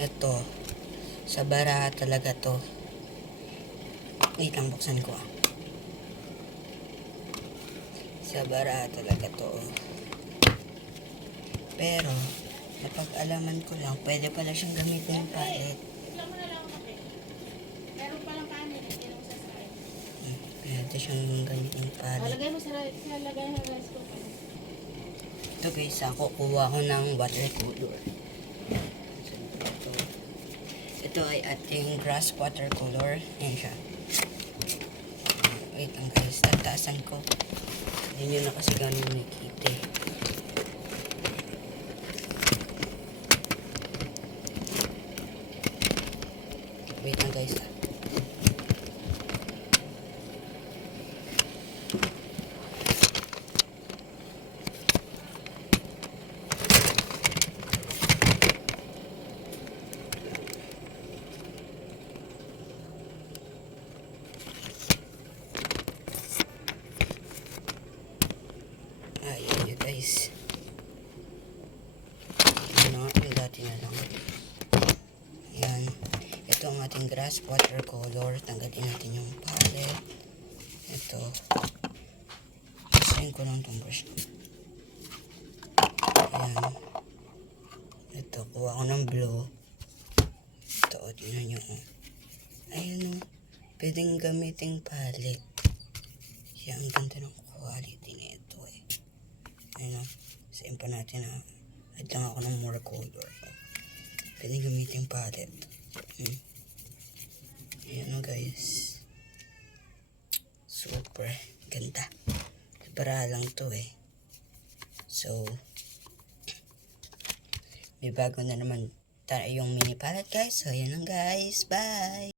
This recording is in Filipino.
Ito. Sa bara talaga to. Wait lang, buksan ko ah. Sa bara talaga to. oh. Pero, napag-alaman ko lang, pwede pala siyang gamitin yung side. Hmm, Pwede siyang gamitin yung palette. Lalagay mo sa, lagay ng rice cooker. Ito guys, ako kuha ko ng watercolor. Ito. Ito ay ating grass watercolor. Yan siya. Wait lang guys, tatasan ko. Hindi nyo na kasi ganun nakikita eh. Wait lang guys ah. Ayan yun guys. Ano yung dati na lang. Ayan. Ito ang ating grass watercolor. Tanggalin natin yung palette. Ito. Isayin ko lang itong brush. Ayan. Ito, kuha ko ng blue. Ito, o, tingnan nyo. oh. Ayun o. Pwedeng gamitin palette. Yan, ang ganda ng quality nito o. Same pa natin ha. Add lang ako ng more color. Pwede gamitin palette. Hmm. Ayan o guys. Super. Ganda. Para lang to eh. So, may bago na naman tayong mini palette guys. So, ayan lang guys. Bye!